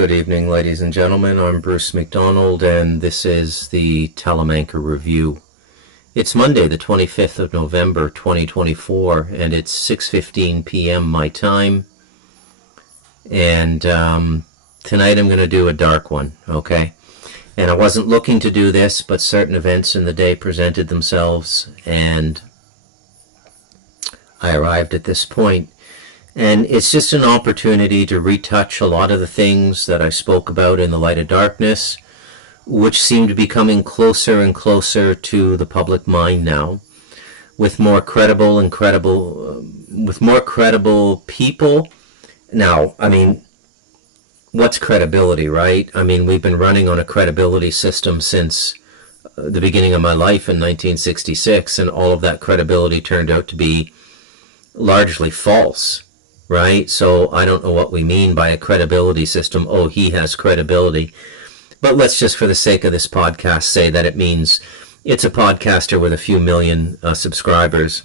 Good evening, ladies and gentlemen. I'm Bruce McDonald, and this is the Talamanca Review. It's Monday, the 25th of November, 2024, and it's 6:15 p.m. my time. And tonight I'm going to do a dark one, okay? And I wasn't looking to do this, but certain events in the day presented themselves, and I arrived at this point. And it's just an opportunity to retouch a lot of the things that I spoke about in The Light of Darkness, which seem to be coming closer and closer to the public mind now, with more credible people. Now, I mean, what's credibility, right? I mean, we've been running on a credibility system since the beginning of my life in 1966, and all of that credibility turned out to be largely false. Right? So I don't know what we mean by a credibility system. Oh, he has credibility. But let's just, for the sake of this podcast, say that it means it's a podcaster with a few million subscribers.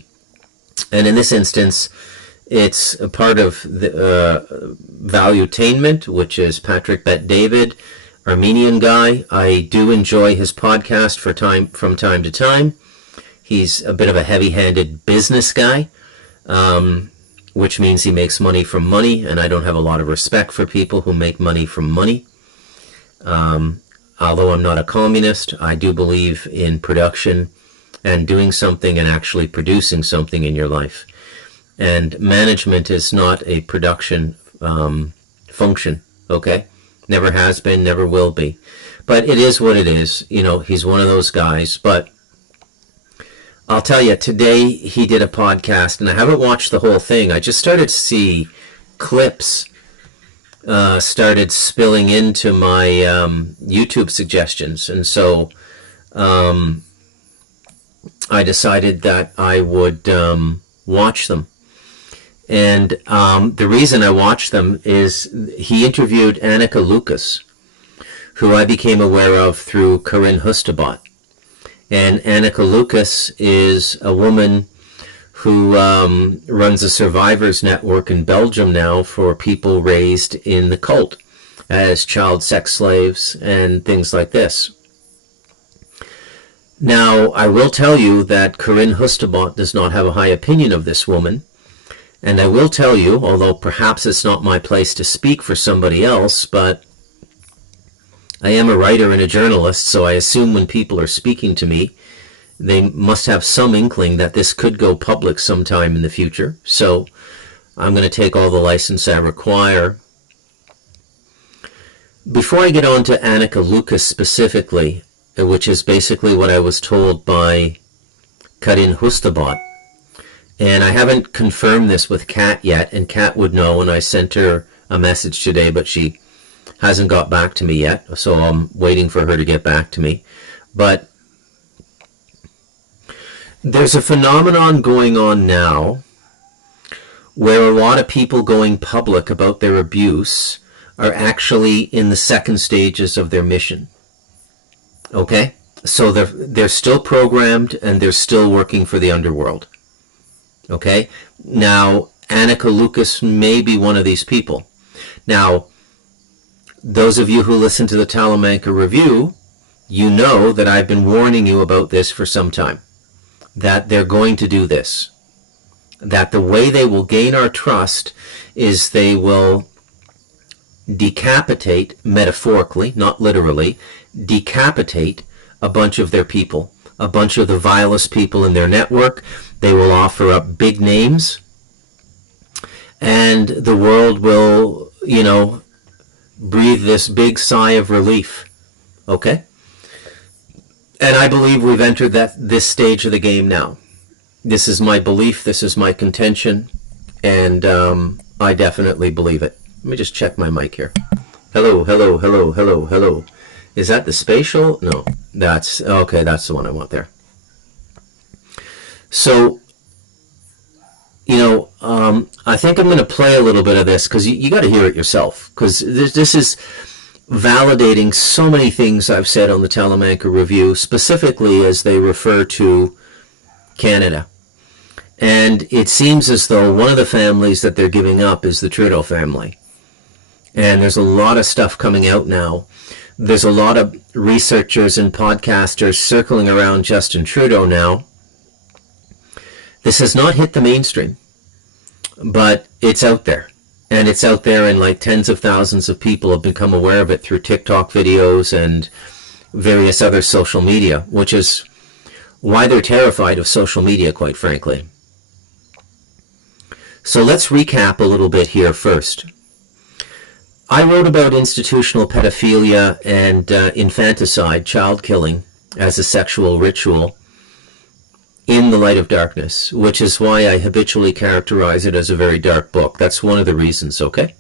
And in this instance, it's a part of the Valuetainment, which is Patrick Bet-David, Armenian guy. I do enjoy his podcast from time to time. He's a bit of a heavy-handed business guy. Which means he makes money from money, and I don't have a lot of respect for people who make money from money. Although I'm not a communist, I do believe in production and doing something and actually producing something in your life. And management is not a production function, okay? Never has been, never will be. But it is what it is. You know, he's one of those guys, but I'll tell you, today he did a podcast, and I haven't watched the whole thing. I just started to see clips started spilling into my YouTube suggestions, and so I decided that I would watch them. And the reason I watched them is he interviewed Anneka Lucas, who I became aware of through Corinne Hustebot. And Anneka Lucas is a woman who runs a survivors network in Belgium now for people raised in the cult as child sex slaves and things like this. Now, I will tell you that Corinne Hustebot does not have a high opinion of this woman. And I will tell you, although perhaps it's not my place to speak for somebody else, but I am a writer and a journalist, so I assume when people are speaking to me, they must have some inkling that this could go public sometime in the future. So I'm going to take all the license I require. Before I get on to Anneka Lucas specifically, which is basically what I was told by Corinne Hustebot, and I haven't confirmed this with Kat yet, and Kat would know, and I sent her a message today, but she hasn't got back to me yet, so I'm waiting for her to get back to me. But there's a phenomenon going on now where a lot of people going public about their abuse are actually in the second stages of their mission. Okay? So they're still programmed and they're still working for the underworld. Okay? Now, Anneka Lucas may be one of these people. Now, those of you who listen to the Talamanca Review, you know that I've been warning you about this for some time. That they're going to do this. That the way they will gain our trust is they will decapitate, metaphorically, not literally, decapitate a bunch of their people. A bunch of the vilest people in their network. They will offer up big names. And the world will, you know, breathe this big sigh of relief. Okay? And I believe we've entered this stage of the game now. This is my belief, this is my contention, and I definitely believe it. Let me just check my mic here. Hello, hello, hello, hello, hello. Is that the spatial? No, that's, okay, that's the one I want there. So, you know, I think I'm going to play a little bit of this because you got to hear it yourself, because this is validating so many things I've said on the Talamanca Review, specifically as they refer to Canada. And it seems as though one of the families that they're giving up is the Trudeau family. And there's a lot of stuff coming out now. There's a lot of researchers and podcasters circling around Justin Trudeau now. This has not hit the mainstream, but it's out there. And it's out there, and like tens of thousands of people have become aware of it through TikTok videos and various other social media, which is why they're terrified of social media, quite frankly. So let's recap a little bit here first. I wrote about institutional pedophilia and infanticide, child killing, as a sexual ritual in The Light of Darkness, which is why I habitually characterize it as a very dark book. That's one of the reasons, okay?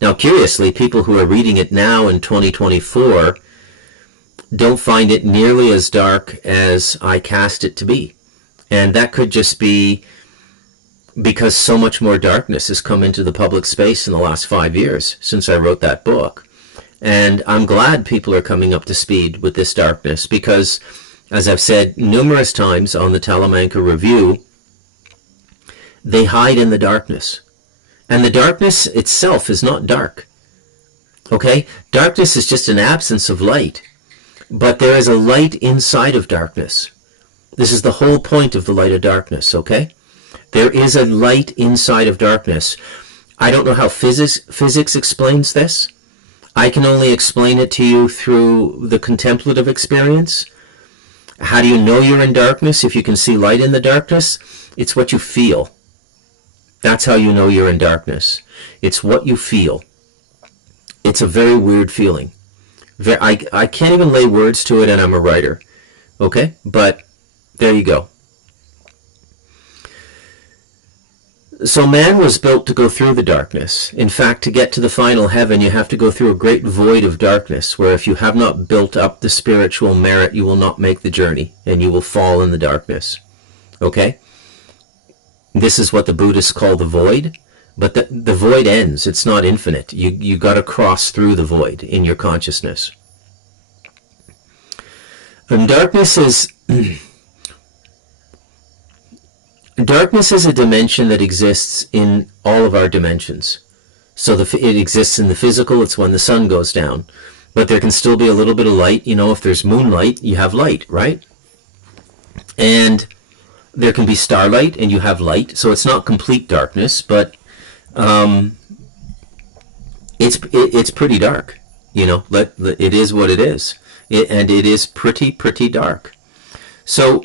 Now, curiously, people who are reading it now in 2024 don't find it nearly as dark as I cast it to be. And that could just be because so much more darkness has come into the public space in the last 5 years since I wrote that book. And I'm glad people are coming up to speed with this darkness because, as I've said numerous times on the Talamanca Review, they hide in the darkness. And the darkness itself is not dark. Okay? Darkness is just an absence of light. But there is a light inside of darkness. This is the whole point of The Light of Darkness, okay? There is a light inside of darkness. I don't know how physics explains this. I can only explain it to you through the contemplative experience. How do you know you're in darkness if you can see light in the darkness? It's what you feel. That's how you know you're in darkness. It's what you feel. It's a very weird feeling. I can't even lay words to it, and I'm a writer. Okay? But there you go. So man was built to go through the darkness. In fact, to get to the final heaven, you have to go through a great void of darkness, where if you have not built up the spiritual merit, you will not make the journey, and you will fall in the darkness. Okay? This is what the Buddhists call the void, but the void ends. It's not infinite. You got to cross through the void in your consciousness. And darkness is... Darkness is a dimension that exists in all of our dimensions. So it exists in the physical, it's when the sun goes down. But there can still be a little bit of light. You know, if there's moonlight, you have light, right? And there can be starlight, and you have light. So it's not complete darkness, but it's pretty dark. You know, it is what it is. And it is pretty dark. So...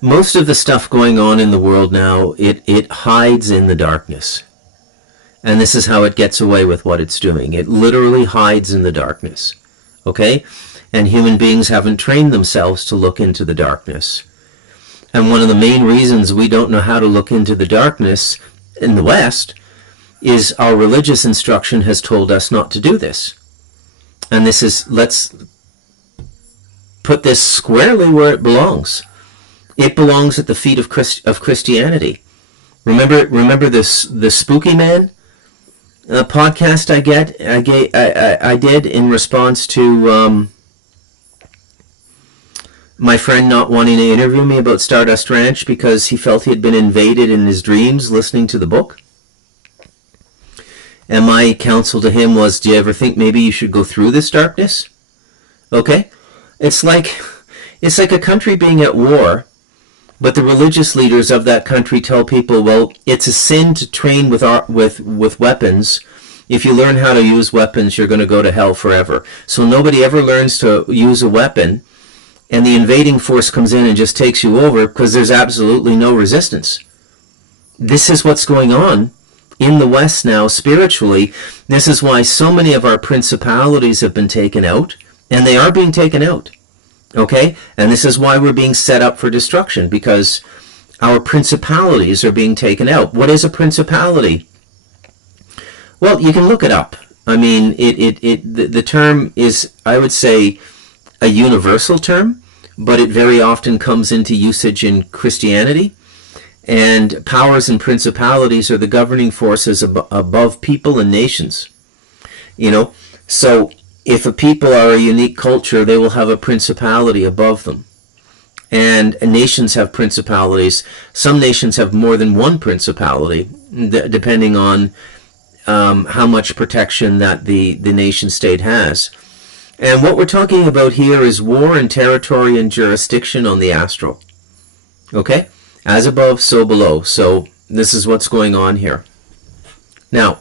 most of the stuff going on in the world now, it hides in the darkness. And this is how it gets away with what it's doing. It literally hides in the darkness. Okay? And human beings haven't trained themselves to look into the darkness. And one of the main reasons we don't know how to look into the darkness in the West is our religious instruction has told us not to do this. And this is, let's put this squarely where it belongs. It belongs at the feet of Christianity. Remember this the Spooky Man podcast I did in response to my friend not wanting to interview me about Stardust Ranch because he felt he had been invaded in his dreams listening to the book. And my counsel to him was, do you ever think maybe you should go through this darkness? Okay? It's like a country being at war. But the religious leaders of that country tell people, well, it's a sin to train with weapons. If you learn how to use weapons, you're going to go to hell forever. So nobody ever learns to use a weapon, and the invading force comes in and just takes you over because there's absolutely no resistance. This is what's going on in the West now spiritually. This is why so many of our principalities have been taken out, and they are being taken out. Okay? And this is why we're being set up for destruction, because our principalities are being taken out. What is a principality? Well, you can look it up. I mean, the term is, I would say, a universal term, but it very often comes into usage in Christianity. And powers and principalities are the governing forces above people and nations. You know? So... if a people are a unique culture, they will have a principality above them. And nations have principalities. Some nations have more than one principality, depending on how much protection that the nation state has. And what we're talking about here is war and territory and jurisdiction on the astral. Okay? As above, so below. So this is what's going on here. Now,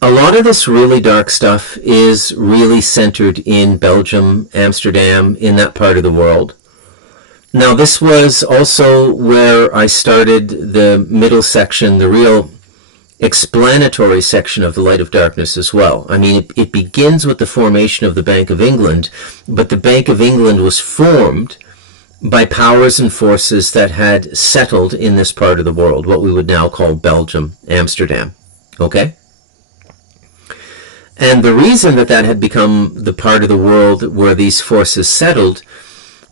a lot of this really dark stuff is really centered in Belgium, Amsterdam, in that part of the world. Now, this was also where I started the middle section, the real explanatory section of the Light of Darkness as well. I mean, it begins with the formation of the Bank of England, but the Bank of England was formed by powers and forces that had settled in this part of the world, what we would now call Belgium, Amsterdam. Okay? And the reason that that had become the part of the world where these forces settled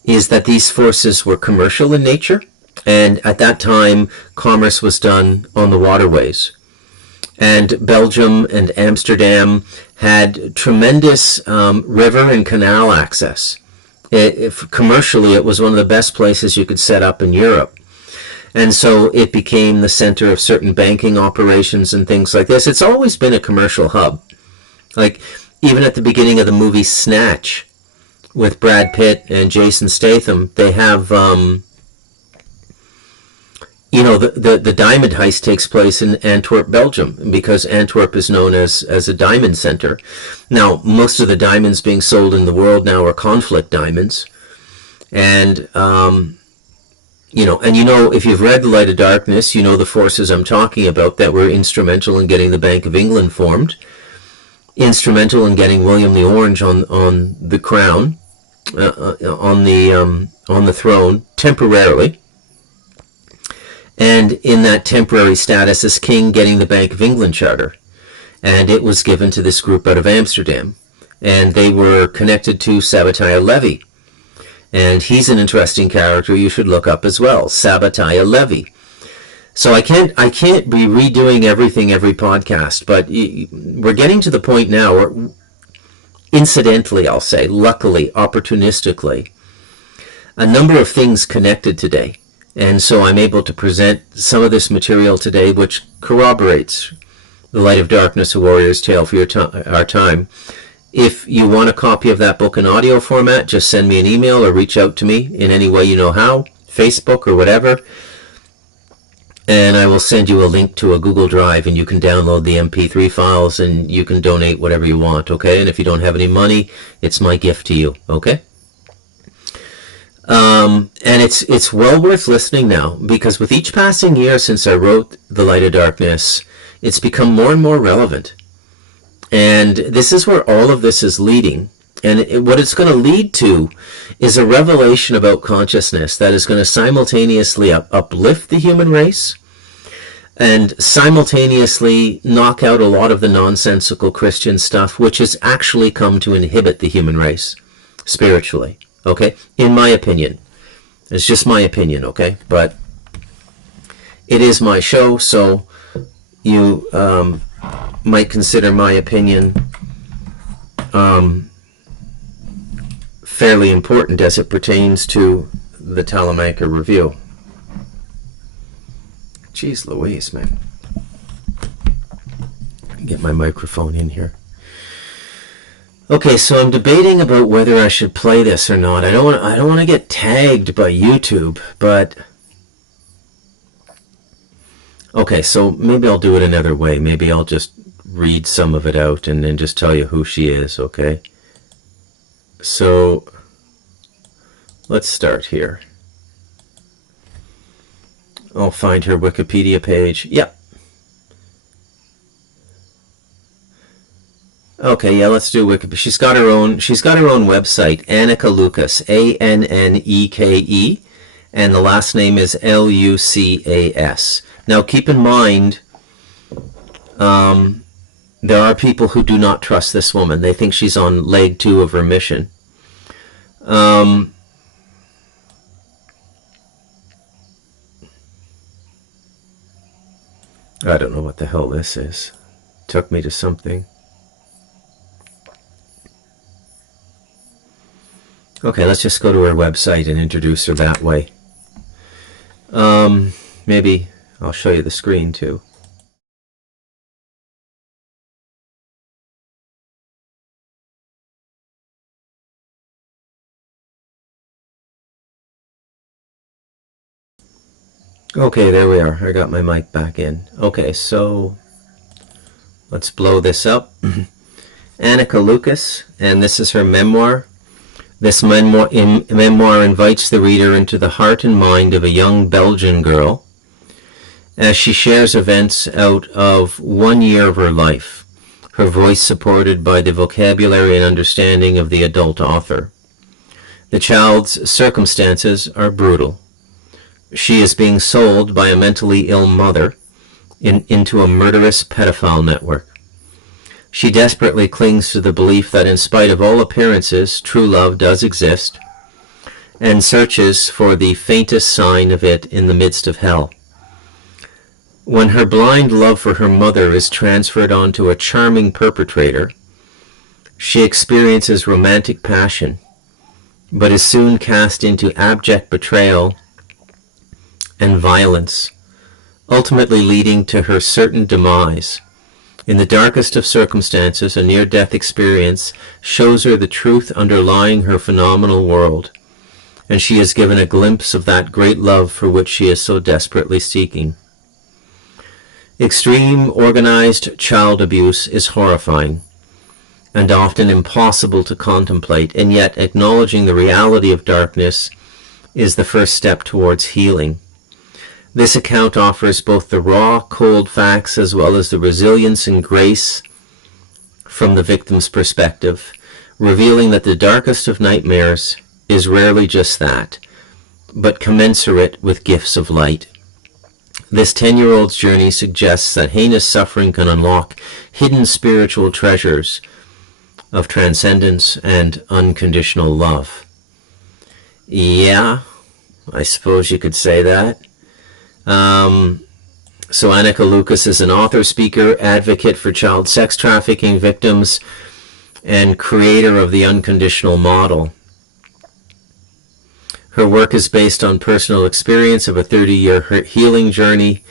is that these forces were commercial in nature, and at that time, commerce was done on the waterways. And Belgium and Amsterdam had tremendous river and canal access. Commercially, it was one of the best places you could set up in Europe. And so it became the center of certain banking operations and things like this. It's always been a commercial hub. Like, even at the beginning of the movie Snatch, with Brad Pitt and Jason Statham, they have, the diamond heist takes place in Antwerp, Belgium, because Antwerp is known as a diamond center. Now, most of the diamonds being sold in the world now are conflict diamonds. And, if you've read The Light of Darkness, you know the forces I'm talking about that were instrumental in getting the Bank of England formed, instrumental in getting William the Orange on the crown, on the throne temporarily, and in that temporary status as king, getting the Bank of England charter, and it was given to this group out of Amsterdam, and they were connected to Sabatier Levy, and he's an interesting character you should look up as well, Sabatier Levy. So I can't be redoing everything every podcast, but we're getting to the point now where, incidentally, I'll say, luckily, opportunistically, a number of things connected today. And so I'm able to present some of this material today, which corroborates The Light of Darkness, A Warrior's Tale for our time. If you want a copy of that book in audio format, just send me an email or reach out to me in any way you know how, Facebook or whatever, and I will send you a link to a Google Drive, and you can download the MP3 files, and you can donate whatever you want, okay? And if you don't have any money, it's my gift to you, okay? And it's well worth listening now, because with each passing year since I wrote The Light of Darkness, it's become more and more relevant. And this is where all of this is leading. And what it's going to lead to is a revelation about consciousness that is going to simultaneously uplift the human race and simultaneously knock out a lot of the nonsensical Christian stuff, which has actually come to inhibit the human race spiritually. Okay? In my opinion. It's just my opinion, okay? But it is my show, so you might consider my opinion fairly important as it pertains to the Talamanca Review. Jeez Louise, man. Get my microphone in here. Okay, so I'm debating about whether I should play this or not. I don't want to get tagged by YouTube, but okay, so maybe I'll do it another way. Maybe I'll just read some of it out and then just tell you who she is, okay? So let's start here. I'll find her Wikipedia page. Yep. Okay, yeah, let's do Wikipedia. She's got her own website, Anneke Lucas, Anneke, and the last name is Lucas. Now keep in mind, there are people who do not trust this woman. They think she's on leg 2 of her mission. I don't know what the hell this is. Took me to something. Okay, let's just go to her website and introduce her that way. Maybe I'll show you the screen too. Okay, there we are. I got my mic back in. Okay, so let's blow this up. Anneke Lucas, and this is her memoir. This memoir invites the reader into the heart and mind of a young Belgian girl as she shares events out of 1 year of her life, her voice supported by the vocabulary and understanding of the adult author. The child's circumstances are brutal. She is being sold by a mentally ill mother into a murderous pedophile network. She desperately clings to the belief that in spite of all appearances, true love does exist, and searches for the faintest sign of it in the midst of hell. When her blind love for her mother is transferred onto a charming perpetrator, she experiences romantic passion, but is soon cast into abject betrayal and violence, ultimately leading to her certain demise. In the darkest of circumstances, a near-death experience shows her the truth underlying her phenomenal world, and she is given a glimpse of that great love for which she is so desperately seeking. Extreme organized child abuse is horrifying and often impossible to contemplate, and yet acknowledging the reality of darkness is the first step towards healing. This account offers both the raw, cold facts as well as the resilience and grace from the victim's perspective, revealing that the darkest of nightmares is rarely just that, but commensurate with gifts of light. This 10-year-old's journey suggests that heinous suffering can unlock hidden spiritual treasures of transcendence and unconditional love. Yeah, I suppose you could say that. So Anneke Lucas is an author, speaker, advocate for child sex trafficking victims, and creator of the unconditional model. Her work is based on personal experience of a 30-year healing journey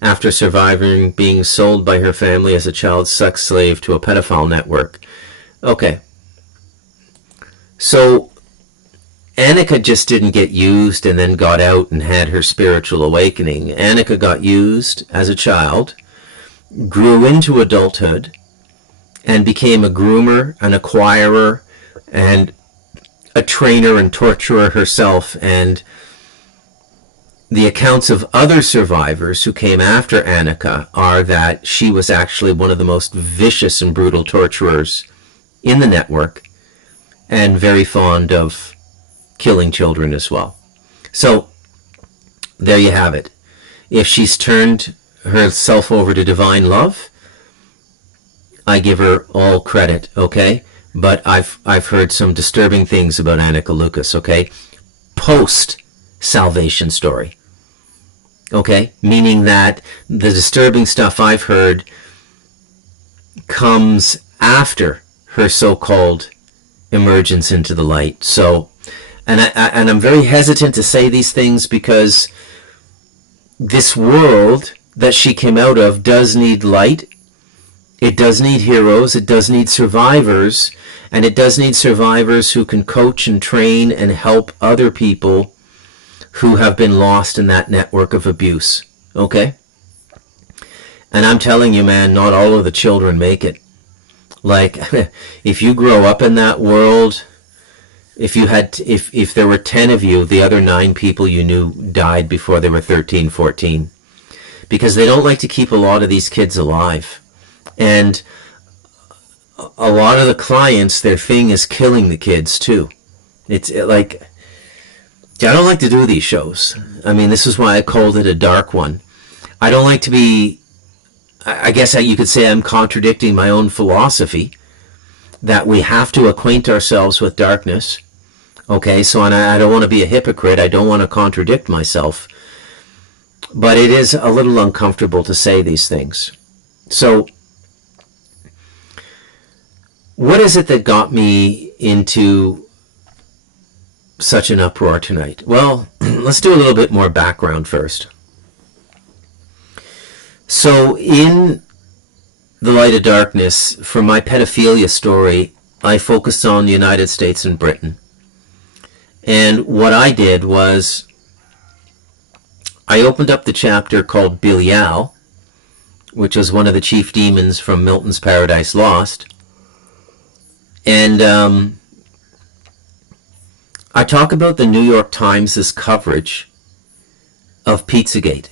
after surviving being sold by her family as a child sex slave to a pedophile network. Okay. So Anneke just didn't get used and then got out and had her spiritual awakening. Anneke got used as a child, grew into adulthood, and became a groomer, an acquirer, and a trainer and torturer herself. And the accounts of other survivors who came after Anneke are that she was actually one of the most vicious and brutal torturers in the network, and very fond of killing children as well. So there you have it. If she's turned herself over to divine love, I give her all credit, okay? But I've heard some disturbing things about Anneke Lucas, okay? Post salvation story, okay? Meaning that the disturbing stuff I've heard comes after her so-called emergence into the light. So, and I'm very hesitant to say these things because this world that she came out of does need light. It does need heroes. It does need survivors. And it does need survivors who can coach and train and help other people who have been lost in that network of abuse. Okay? And I'm telling you, man, not all of the children make it. Like, if you grow up in that world, if there were 10 of you, the other 9 people you knew died before they were 13, 14. Because they don't like to keep a lot of these kids alive. And a lot of the clients, their thing is killing the kids too. It's like, I don't like to do these shows. I mean, this is why I called it a dark one. I don't like to be, I guess you could say I'm contradicting my own philosophy, that we have to acquaint ourselves with darkness. Okay, so I don't want to be a hypocrite. I don't want to contradict myself. But it is a little uncomfortable to say these things. So, what is it that got me into such an uproar tonight? Well, let's do a little bit more background first. So, in The Light of Darkness, for my pedophilia story, I focused on the United States and Britain. And what I did was I opened up the chapter called Belial, which was one of the chief demons from Milton's Paradise Lost. And I talk about the New York Times' coverage of Pizzagate.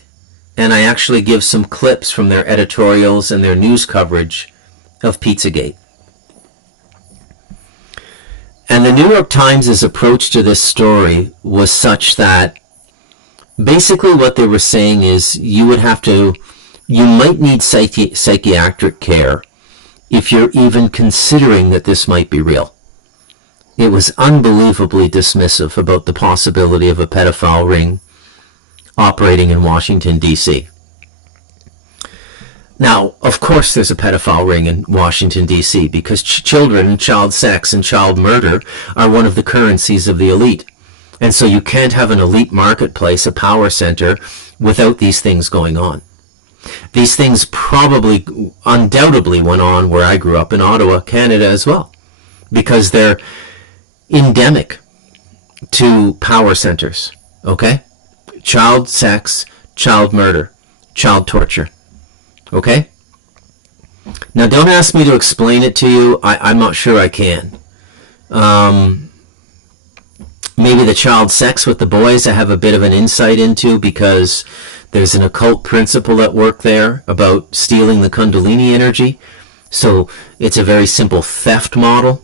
And I actually give some clips from their editorials and their news coverage of Pizzagate. And the New York Times' approach to this story was such that basically what they were saying is you might need psychiatric care if you're even considering that this might be real. It was unbelievably dismissive about the possibility of a pedophile ring operating in Washington, D.C. Now, of course there's a pedophile ring in Washington, D.C. because children, child sex, and child murder are one of the currencies of the elite. And so you can't have an elite marketplace, a power center, without these things going on. These things probably, undoubtedly went on where I grew up in Ottawa, Canada as well, because they're endemic to power centers, okay? Child sex, child murder, child torture. Okay? Now, don't ask me to explain it to you. I'm not sure I can. Maybe the child sex with the boys I have a bit of an insight into because there's an occult principle at work there about stealing the Kundalini energy. So it's a very simple theft model.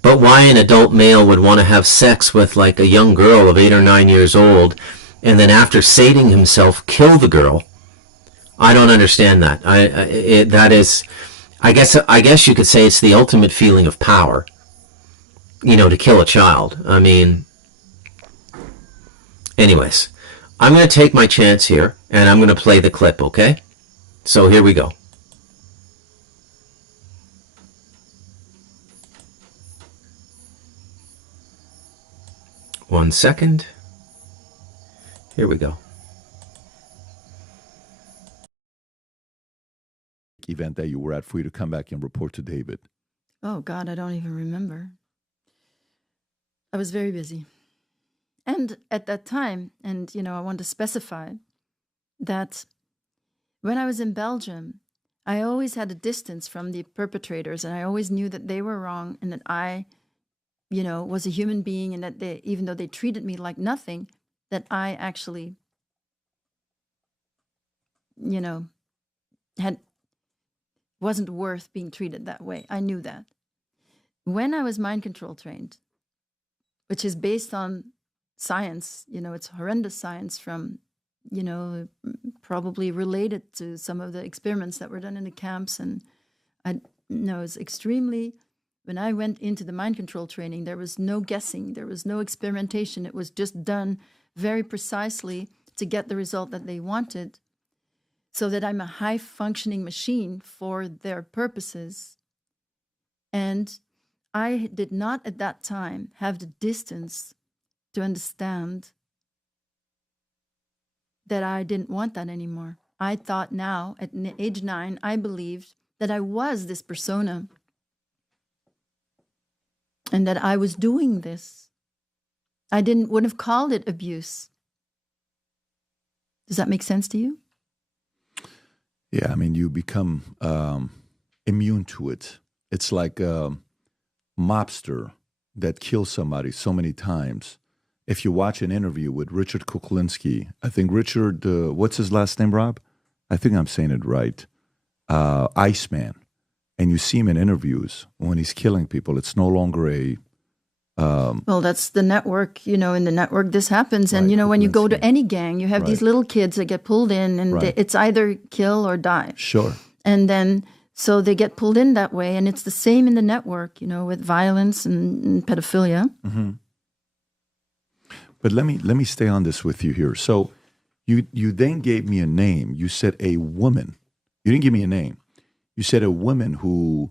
But why an adult male would want to have sex with like a young girl of 8 or 9 years old and then after sating himself kill the girl, I don't understand that. I guess you could say it's the ultimate feeling of power, to kill a child. I mean, anyways, I'm going to take my chance here and I'm going to play the clip, okay? So here we go. One second. Here we go. Event that you were at for you to come back and report to David? Oh, God, I don't even remember. I was very busy. And at that time, and, I want to specify that when I was in Belgium, I always had a distance from the perpetrators, and I always knew that they were wrong and that I, was a human being, and that they, even though they treated me like nothing, that I actually, wasn't worth being treated that way. I knew that. When I was mind control trained, which is based on science, it's horrendous science from, probably related to some of the experiments that were done in the camps. And I know it's extremely, when I went into the mind control training, there was no guessing, there was no experimentation. It was just done very precisely to get the result that they wanted, so that I'm a high-functioning machine for their purposes. And I did not at that time have the distance to understand that I didn't want that anymore. I thought now, at age 9, I believed that I was this persona and that I was doing this. I wouldn't have called it abuse. Does that make sense to you? Yeah, I mean, you become immune to it. It's like a mobster that kills somebody so many times. If you watch an interview with Richard Kuklinski, I think Richard, what's his last name, Rob? I think I'm saying it right. Iceman. And you see him in interviews when he's killing people. It's no longer a... well, that's the network. In the network, this happens. And, Right, when you go to Kuklinski. any gang, you have Right. these little kids that get pulled in, and Right. it's either kill or die. Sure. And then, so they get pulled in that way. And it's the same in the network, with violence and pedophilia. Mm-hmm. But let me stay on this with you here. So you then gave me a name. You said a woman. You didn't give me a name. You said a woman who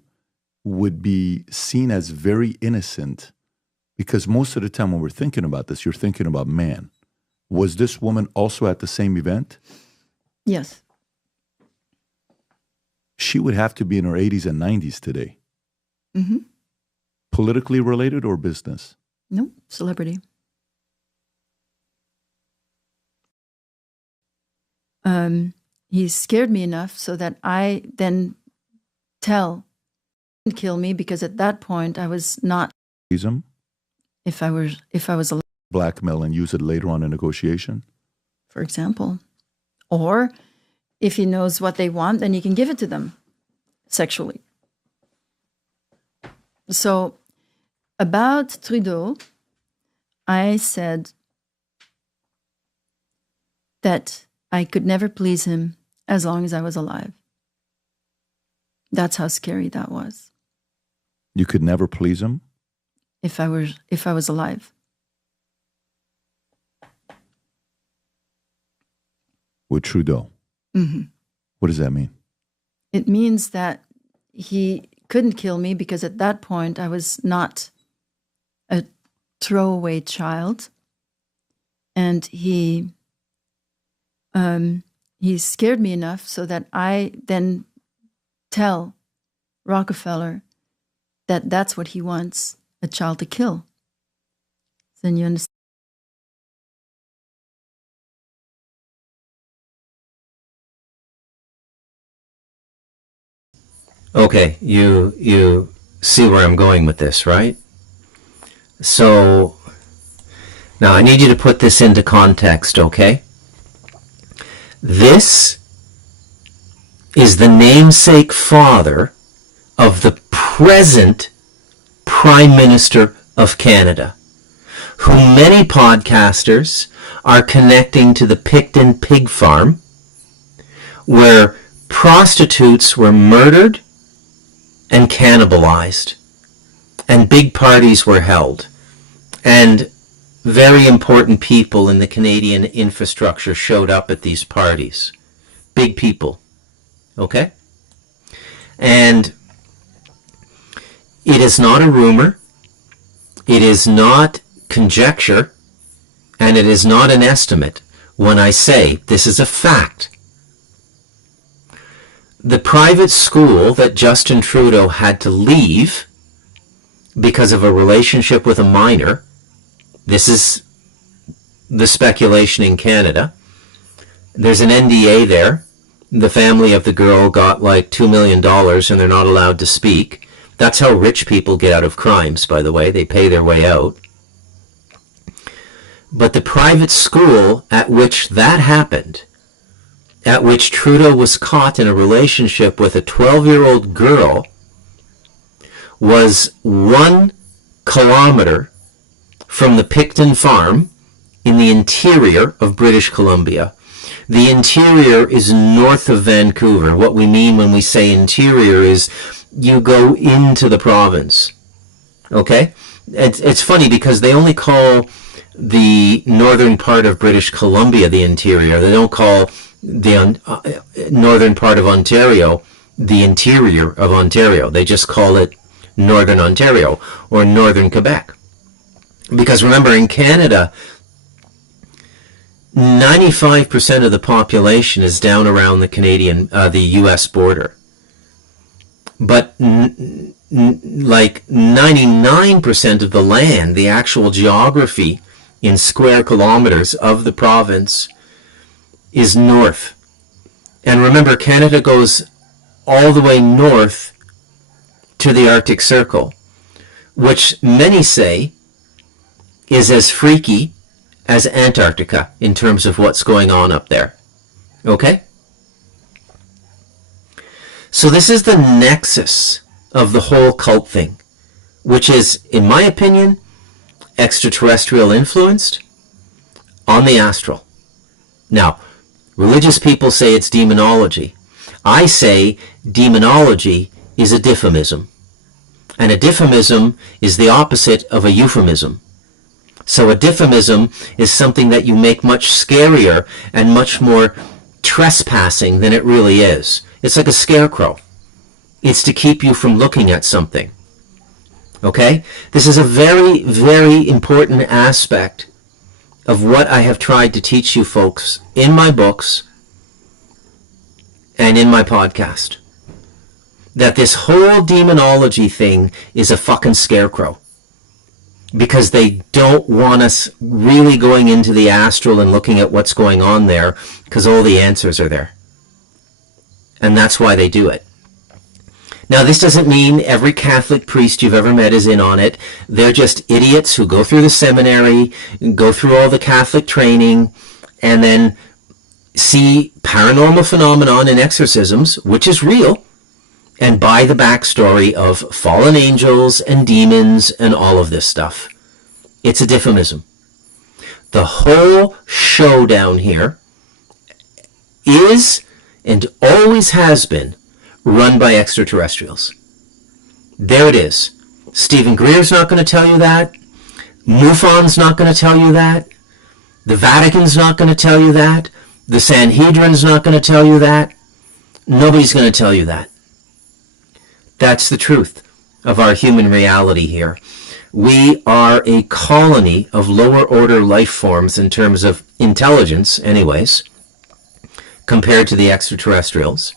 would be seen as very innocent Because most of the time when we're thinking about this, you're thinking about man. Was this woman also at the same event? Yes. She would have to be in her 80s and 90s today. Mm-hmm. Politically related or business? No, celebrity. He scared me enough so that I then tell, kill me, because at that point I was not. Reason? If I was alive, Blackmail and use it later on in negotiation? for example, or if he knows what they want, then he can give it to them sexually. So about Trudeau, I said that I could never please him as long as I was alive. That's how scary that was. You could never please him? If I was alive. With Trudeau? Mm-hmm. What does that mean? It means that he couldn't kill me because at that point I was not a throwaway child. And he scared me enough so that I then tell Rockefeller that that's what he wants, a child to kill. Then you understand. Okay, you see where I'm going with this, right? So now I need you to put this into context, okay? This is the namesake father of the present Prime Minister of Canada, who many podcasters are connecting to the Picton pig farm, where prostitutes were murdered and cannibalized, and big parties were held, and very important people in the Canadian infrastructure showed up at these parties. Big people, okay? And it is not a rumor, it is not conjecture, and it is not an estimate when I say this is a fact. The private school that Justin Trudeau had to leave because of a relationship with a minor, this is the speculation in Canada. There's an NDA there. The family of the girl got like $2 million and they're not allowed to speak. That's how rich people get out of crimes, by the way. They pay their way out. But the private school at which that happened, at which Trudeau was caught in a relationship with a 12-year-old girl, was 1 kilometer from the Picton farm in the interior of British Columbia. The interior is north of Vancouver. What we mean when we say interior is you go into the province. Okay? It's funny because they only call the northern part of British Columbia the interior. They don't call the northern part of Ontario the interior of Ontario. They just call it Northern Ontario or Northern Quebec. Because remember, in Canada, 95% of the population is down around the U.S. border. But like 99% of the land, the actual geography in square kilometers of the province is north. And remember, Canada goes all the way north to the Arctic Circle, which many say is as freaky as Antarctica in terms of what's going on up there. Okay? So this is the nexus of the whole cult thing, which is, in my opinion, extraterrestrial influenced on the astral. Now, religious people say it's demonology. I say demonology is a diphomism. And a diphomism is the opposite of a euphemism. So a diphomism is something that you make much scarier and much more trespassing than it really is. It's like a scarecrow. It's to keep you from looking at something. Okay? This is a very, very important aspect of what I have tried to teach you folks in my books and in my podcast. That this whole demonology thing is a fucking scarecrow. Because they don't want us really going into the astral and looking at what's going on there, because all the answers are there. And that's why they do it. Now, this doesn't mean every Catholic priest you've ever met is in on it. They're just idiots who go through the seminary, go through all the Catholic training, and then see paranormal phenomenon and exorcisms, which is real, and buy the backstory of fallen angels and demons and all of this stuff. It's a diffamism. The whole show down here is and always has been run by extraterrestrials. There it is. Stephen Greer's not going to tell you that. MUFON's not going to tell you that. The Vatican's not going to tell you that. The Sanhedrin's not going to tell you that. Nobody's going to tell you that. That's the truth of our human reality here. We are a colony of lower order life forms in terms of intelligence, anyways, compared to the extraterrestrials.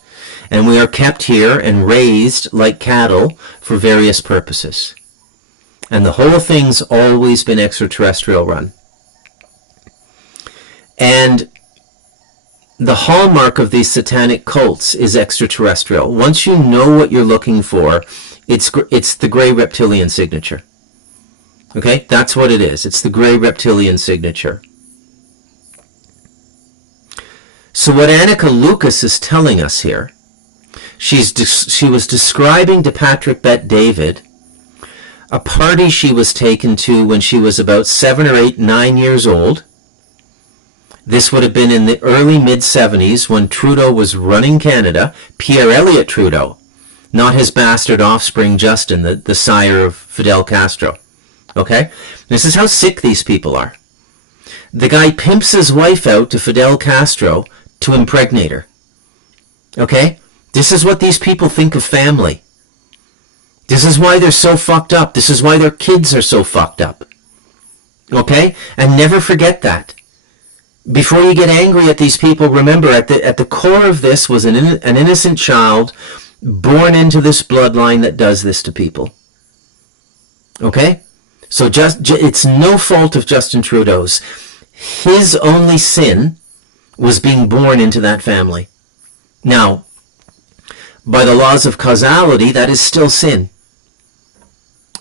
And we are kept here and raised like cattle for various purposes. And the whole thing's always been extraterrestrial run. And the hallmark of these satanic cults is extraterrestrial. Once you know what you're looking for, it's the gray reptilian signature. Okay? That's what it is. It's the gray reptilian signature. So what Anneka Lucas is telling us here, she was describing to Patrick Bet-David a party she was taken to when she was about 7 or 8, 9 years old. This would have been in the early mid-70s when Trudeau was running Canada, Pierre Elliott Trudeau, not his bastard offspring Justin, the sire of Fidel Castro. Okay? This is how sick these people are. The guy pimps his wife out to Fidel Castro to impregnate her. Okay? This is what these people think of family. This is why they're so fucked up. This is why their kids are so fucked up. Okay? And never forget that. Before you get angry at these people, remember at the core of this was an innocent child born into this bloodline that does this to people. Okay? So it's no fault of Justin Trudeau's. His only sin was being born into that family. Now, by the laws of causality, that is still sin.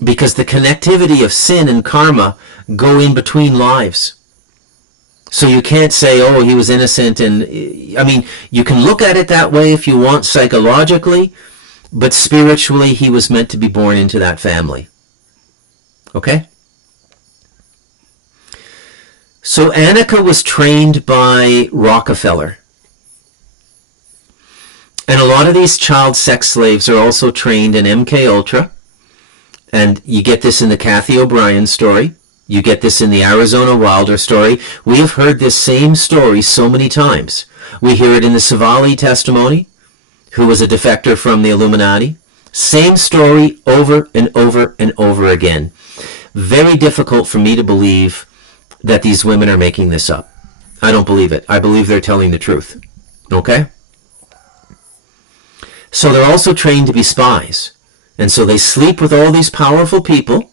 Because the connectivity of sin and karma go in between lives. So you can't say, oh, he was innocent. And I mean, you can look at it that way if you want psychologically, but spiritually, he was meant to be born into that family. Okay? So Anneka was trained by Rockefeller. And a lot of these child sex slaves are also trained in MK Ultra. And you get this in the Kathy O'Brien story. You get this in the Arizona Wilder story. We have heard this same story so many times. We hear it in the Savali testimony, who was a defector from the Illuminati. Same story over and over and over again. Very difficult for me to believe that these women are making this up. I don't believe it. I believe they're telling the truth. Okay? So they're also trained to be spies. And so they sleep with all these powerful people.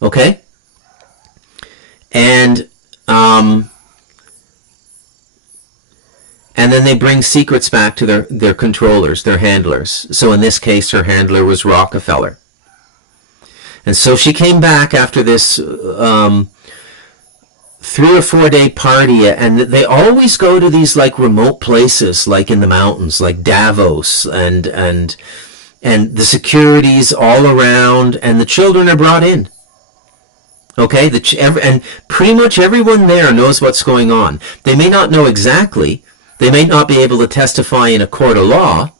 Okay? And then they bring secrets back to their controllers, their handlers. So in this case, her handler was Rockefeller. And so she came back after this 3 or 4 day party, and they always go to these like remote places, like in the mountains, like Davos, and the security's all around, and the children are brought in. Okay, and pretty much everyone there knows what's going on. They may not know exactly. They may not be able to testify in a court of law,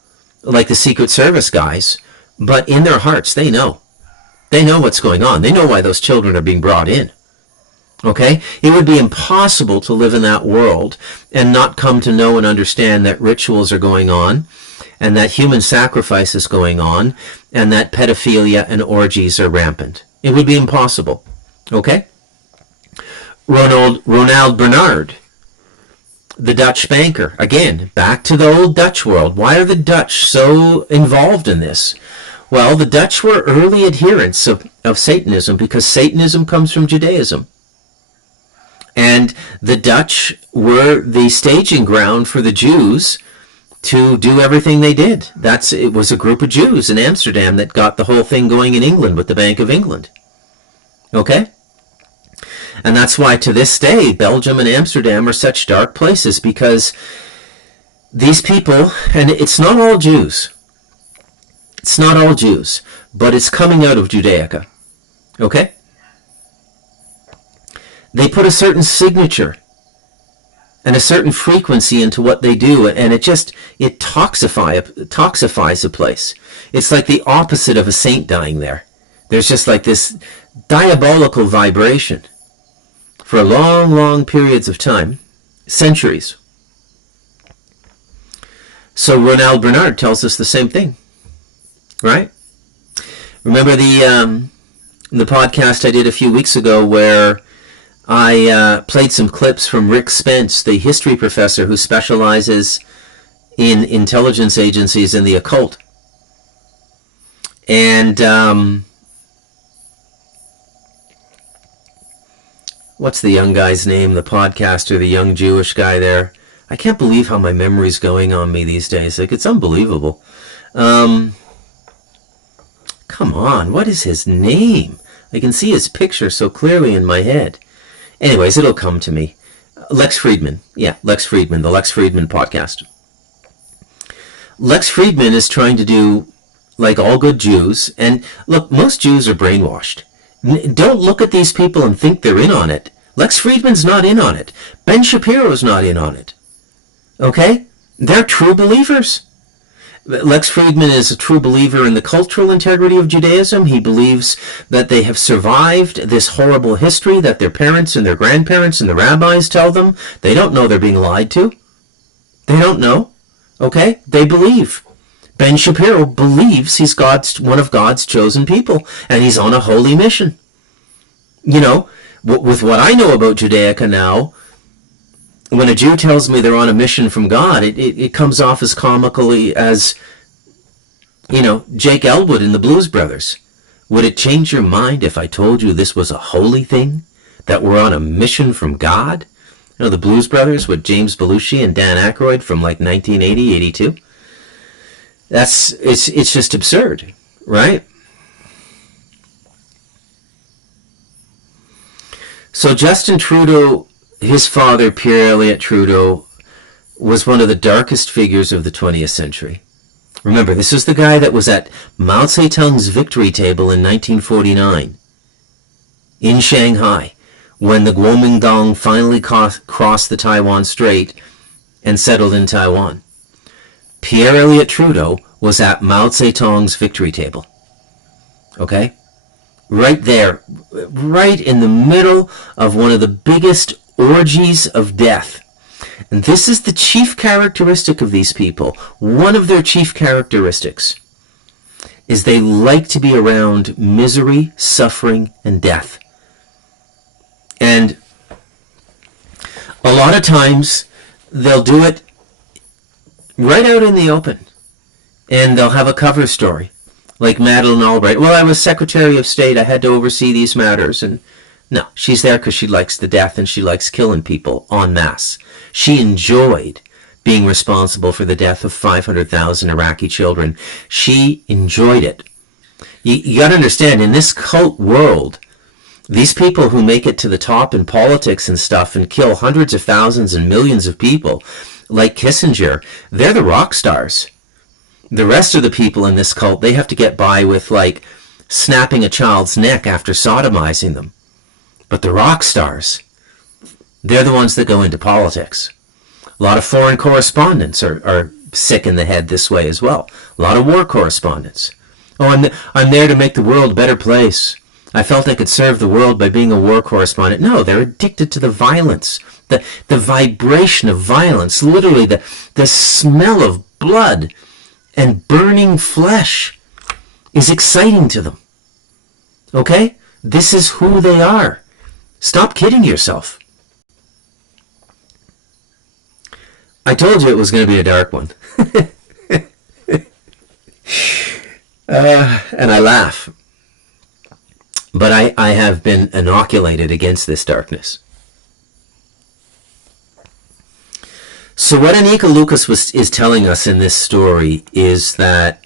like the Secret Service guys, but in their hearts, they know. They know what's going on. They know why those children are being brought in. Okay? It would be impossible to live in that world and not come to know and understand that rituals are going on, and that human sacrifice is going on, and that pedophilia and orgies are rampant. It would be impossible. Okay? Ronald Bernard, the Dutch banker. Again, back to the old Dutch world. Why are the Dutch so involved in this? Well, the Dutch were early adherents of Satanism because Satanism comes from Judaism. And the Dutch were the staging ground for the Jews to do everything they did. It was a group of Jews in Amsterdam that got the whole thing going in England with the Bank of England. Okay? And that's why to this day, Belgium and Amsterdam are such dark places, because these people, and it's not all Jews. It's not all Jews, but it's coming out of Judaica. Okay? They put a certain signature and a certain frequency into what they do, and it toxifies a place. It's like the opposite of a saint dying there. There's just like this diabolical vibration for long, long periods of time, centuries. So Ronald Bernard tells us the same thing, right? Remember the podcast I did a few weeks ago where I played some clips from Rick Spence, the history professor who specializes in intelligence agencies and the occult. And what's the young guy's name, the podcaster, the young Jewish guy there? I can't believe how my memory's going on me these days. Like, it's unbelievable. Come on, what is his name? I can see his picture so clearly in my head. Anyways, it'll come to me. Lex Friedman. Yeah, Lex Friedman, the Lex Friedman podcast. Lex Friedman is trying to do like all good Jews. And look, most Jews are brainwashed. Don't look at these people and think they're in on it. Lex Friedman's not in on it. Ben Shapiro's not in on it. Okay? They're true believers. Lex Friedman is a true believer in the cultural integrity of Judaism. He believes that they have survived this horrible history that their parents and their grandparents and the rabbis tell them. They don't know they're being lied to. They don't know. Okay? They believe. Ben Shapiro believes he's one of God's chosen people, and he's on a holy mission. You know, with what I know about Judaica now, when a Jew tells me they're on a mission from God, it comes off as comically as, you know, Jake Elwood in the Blues Brothers. Would it change your mind if I told you this was a holy thing? That we're on a mission from God? You know, the Blues Brothers with James Belushi and Dan Aykroyd from like 1980, 82? It's just absurd, right? So Justin Trudeau, his father, Pierre Elliott Trudeau, was one of the darkest figures of the 20th century. Remember, this is the guy that was at Mao Zedong's victory table in 1949 in Shanghai when the Kuomintang finally crossed the Taiwan Strait and settled in Taiwan. Pierre Elliott Trudeau was at Mao Zedong's victory table. Okay? Right there, right in the middle of one of the biggest orgies of death. And this is the chief characteristic of these people. One of their chief characteristics is they like to be around misery, suffering, and death. And a lot of times they'll do it right out in the open. And they'll have a cover story, like Madeleine Albright. Well, I was Secretary of State. I had to oversee these matters. And no, she's there because she likes the death and she likes killing people en masse. She enjoyed being responsible for the death of 500,000 Iraqi children. She enjoyed it. You got to understand, in this cult world, these people who make it to the top in politics and stuff and kill hundreds of thousands and millions of people, like Kissinger, they're the rock stars. The rest of the people in this cult, they have to get by with, like, snapping a child's neck after sodomizing them. But the rock stars, they're the ones that go into politics. A lot of foreign correspondents are sick in the head this way as well. A lot of war correspondents. Oh, I'm there to make the world a better place. I felt I could serve the world by being a war correspondent. No, they're addicted to the violence, the vibration of violence, literally the smell of blood and burning flesh is exciting to them. Okay? This is who they are. Stop kidding yourself. I told you it was going to be a dark one. And I laugh. But I have been inoculated against this darkness. So what Anika Lucas is telling us in this story is that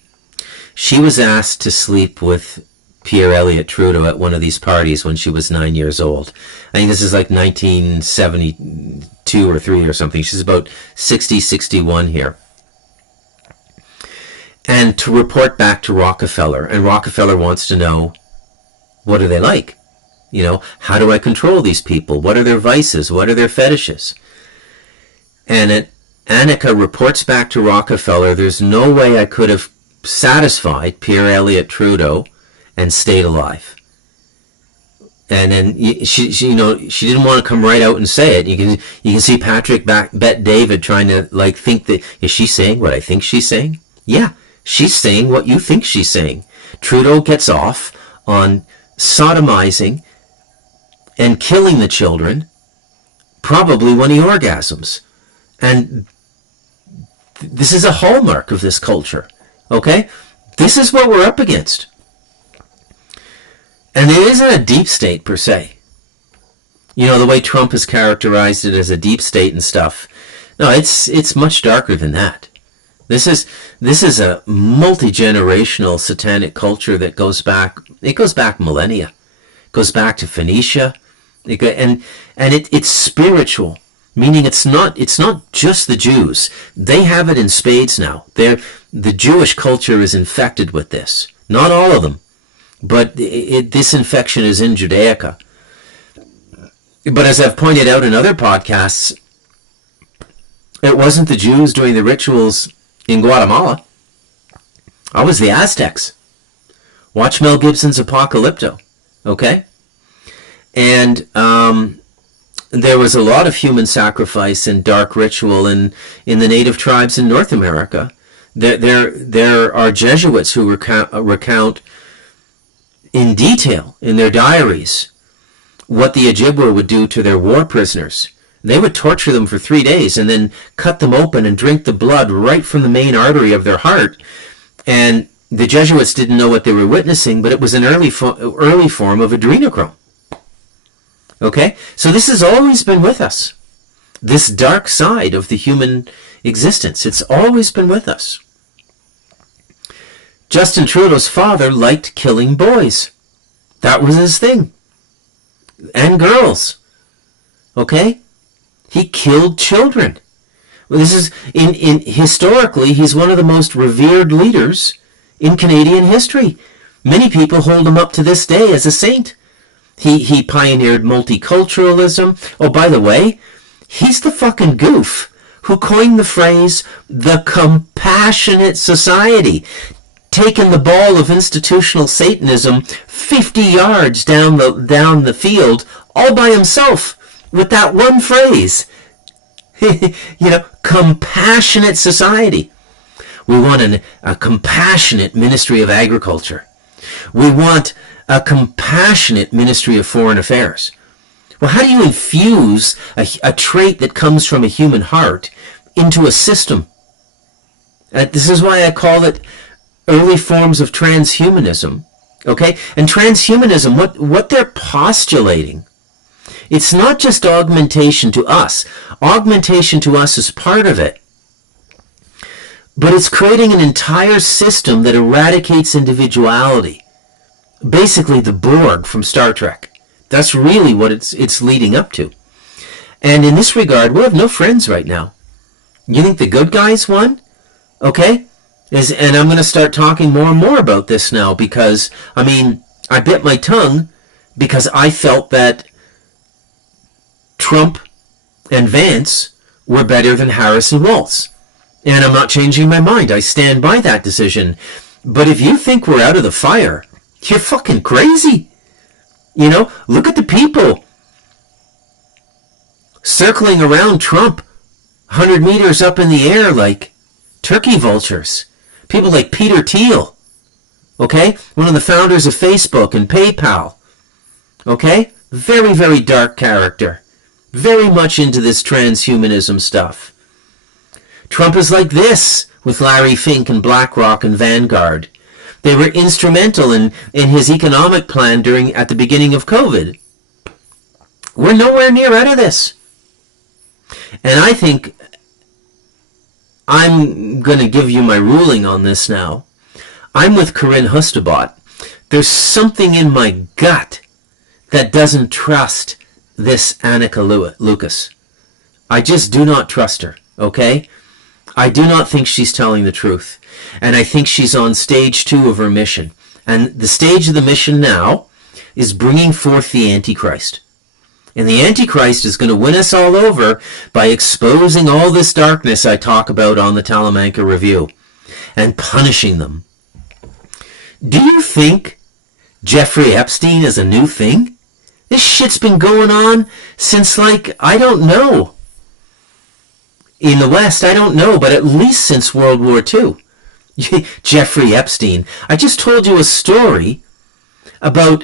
she was asked to sleep with Pierre Elliott Trudeau at one of these parties when she was 9 years old. I think this is like 1972 or 3 or something. She's about 60, 61 here. And to report back to Rockefeller. And Rockefeller wants to know, what are they like? You know, how do I control these people? What are their vices? What are their fetishes? And Anika reports back to Rockefeller, there's no way I could have satisfied Pierre Elliott Trudeau and stayed alive. And then she didn't want to come right out and say it. You can see Patrick Bet David trying to like think that, is she saying what I think she's saying? Yeah, she's saying what you think she's saying. Trudeau gets off on sodomizing and killing the children, probably when he orgasms. And this is a hallmark of this culture, okay? This is what we're up against. And it isn't a deep state per se. You know, the way Trump has characterized it as a deep state and stuff. No, it's much darker than that. This is a multi-generational satanic culture that goes back millennia. It goes back to Phoenicia. It's spiritual. Meaning it's not just the Jews. They have it in spades now. The Jewish culture is infected with this. Not all of them, but this infection is in Judaica. But as I've pointed out in other podcasts, it wasn't the Jews doing the rituals in Guatemala. It was the Aztecs. Watch Mel Gibson's Apocalypto, okay? And there was a lot of human sacrifice and dark ritual in the native tribes in North America. There are Jesuits who recount in detail in their diaries what the Ojibwa would do to their war prisoners. They would torture them for 3 days and then cut them open and drink the blood right from the main artery of their heart. And the Jesuits didn't know what they were witnessing, but it was an early form of adrenochrome. Okay? So this has always been with us. This dark side of the human existence. It's always been with us. Justin Trudeau's father liked killing boys. That was his thing. And girls. Okay? He killed children. Well, this is historically, he's one of the most revered leaders in Canadian history. Many people hold him up to this day as a saint. He pioneered multiculturalism. Oh, by the way, he's the fucking goof who coined the phrase, the compassionate society, taking the ball of institutional Satanism 50 yards down the field all by himself with that one phrase. Compassionate society. We want a compassionate Ministry of Agriculture. We want a compassionate Ministry of Foreign Affairs. Well, how do you infuse a trait that comes from a human heart into a system? This is why I call it early forms of transhumanism. Okay? And transhumanism, what they're postulating, it's not just augmentation to us. Augmentation to us is part of it. But it's creating an entire system that eradicates individuality. Basically the Borg from Star Trek. That's really what it's leading up to. And in this regard, we have no friends right now. You think the good guys won? Okay? And I'm going to start talking more and more about this now because, I bit my tongue because I felt that Trump and Vance were better than Harris and Walz. And I'm not changing my mind. I stand by that decision. But if you think we're out of the fire, you're fucking crazy. Look at the people circling around Trump 100 meters up in the air like turkey vultures. People like Peter Thiel, okay? One of the founders of Facebook and PayPal, okay? Very, very dark character. Very much into this transhumanism stuff. Trump is like this with Larry Fink and BlackRock and Vanguard. They were instrumental in his economic plan at the beginning of COVID. We're nowhere near out of this. And I think I'm going to give you my ruling on this now. I'm with Corinne Hustebot. There's something in my gut that doesn't trust this Annika Lucas. I just do not trust her, okay? I do not think she's telling the truth. And I think she's on stage 2 of her mission. And the stage of the mission now is bringing forth the Antichrist. And the Antichrist is going to win us all over by exposing all this darkness I talk about on the Talamanca Review and punishing them. Do you think Jeffrey Epstein is a new thing? This shit's been going on since, like, I don't know. In the West, I don't know, but at least since World War II. Jeffrey Epstein. I just told you a story about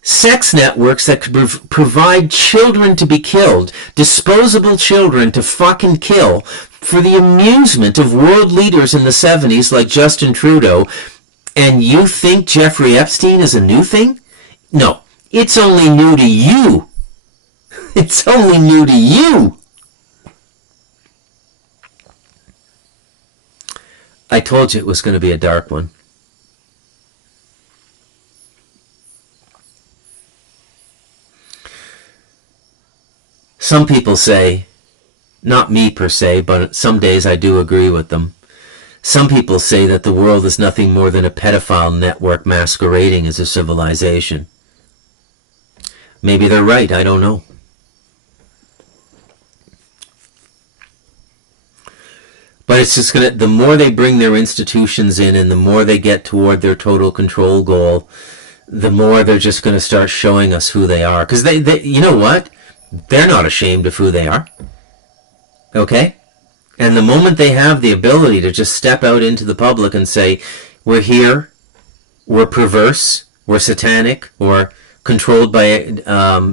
sex networks that could provide children to be killed, disposable children to fucking kill, for the amusement of world leaders in the 70s like Justin Trudeau. And you think Jeffrey Epstein is a new thing? No, it's only new to you. It's only new to you. I told you it was going to be a dark one. Some people say, not me per se, but some days I do agree with them. Some people say that the world is nothing more than a pedophile network masquerading as a civilization. Maybe they're right, I don't know. But it's just going to, the more they bring their institutions in and the more they get toward their total control goal, the more they're just going to start showing us who they are. Because they, you know what? They're not ashamed of who they are. Okay? And the moment they have the ability to just step out into the public and say, we're here, we're perverse, we're satanic, or controlled by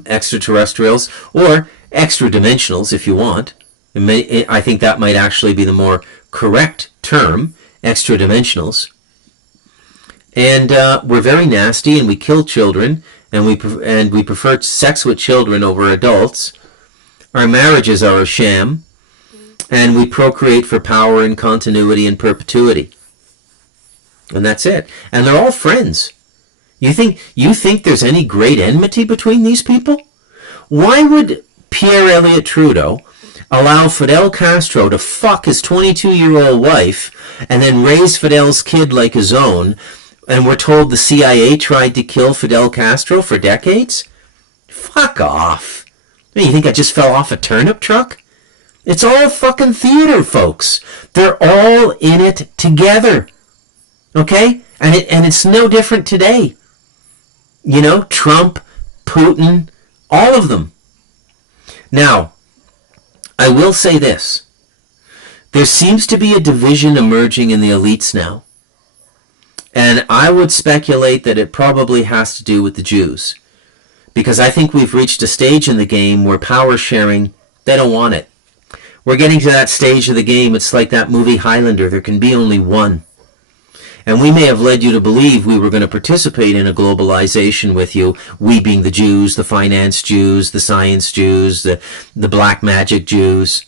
extraterrestrials, or extra-dimensionals if you want. I think that might actually be the more correct term, extra-dimensionals. And we're very nasty, and we kill children, and we prefer sex with children over adults. Our marriages are a sham, and we procreate for power and continuity and perpetuity. And that's it. And they're all friends. You think there's any great enmity between these people? Why would Pierre Elliott Trudeau allow Fidel Castro to fuck his 22-year-old wife and then raise Fidel's kid like his own, and we're told the CIA tried to kill Fidel Castro for decades? Fuck off. You think I just fell off a turnip truck? It's all fucking theater, folks. They're all in it together. Okay? And it's no different today. You know, Trump, Putin, all of them. Now, I will say this. There seems to be a division emerging in the elites now. And I would speculate that it probably has to do with the Jews. Because I think we've reached a stage in the game where power sharing, they don't want it. We're getting to that stage of the game. It's like that movie Highlander. There can be only one. And we may have led you to believe we were going to participate in a globalization with you, we being the Jews, the finance Jews, the science Jews, the black magic Jews.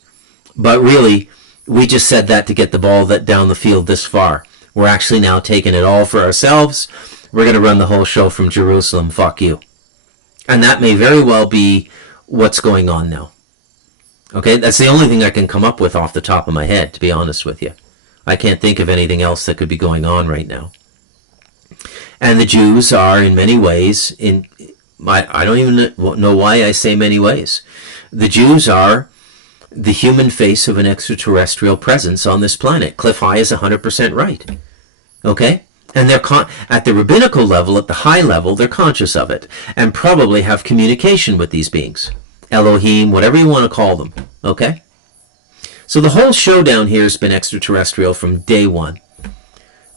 But really, we just said that to get the ball down the field this far. We're actually now taking it all for ourselves. We're going to run the whole show from Jerusalem. Fuck you. And that may very well be what's going on now. Okay, that's the only thing I can come up with off the top of my head, to be honest with you. I can't think of anything else that could be going on right now. And the Jews are, in many ways, I don't even know why I say many ways. The Jews are the human face of an extraterrestrial presence on this planet. Cliff High is 100% right. Okay? And they're at the rabbinical level, at the high level, they're conscious of it. And probably have communication with these beings. Elohim, whatever you want to call them. Okay? So the whole showdown here has been extraterrestrial from day one.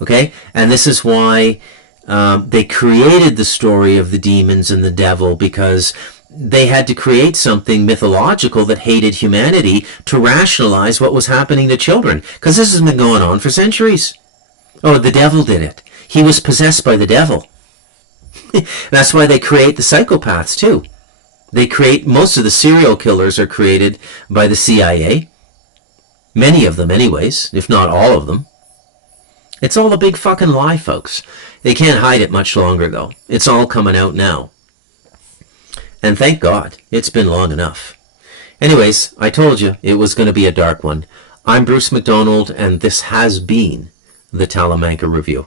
Okay? And this is why they created the story of the demons and the devil, because they had to create something mythological that hated humanity to rationalize what was happening to children. Because this has been going on for centuries. Oh, the devil did it. He was possessed by the devil. That's why they create the psychopaths too. They create, most of the serial killers are created by the CIA. Many of them anyways, if not all of them. It's all a big fucking lie, folks. They can't hide it much longer though. It's all coming out now. And thank God, it's been long enough. Anyways, I told you it was going to be a dark one. I'm Bruce McDonald, and this has been the Talamanca Review.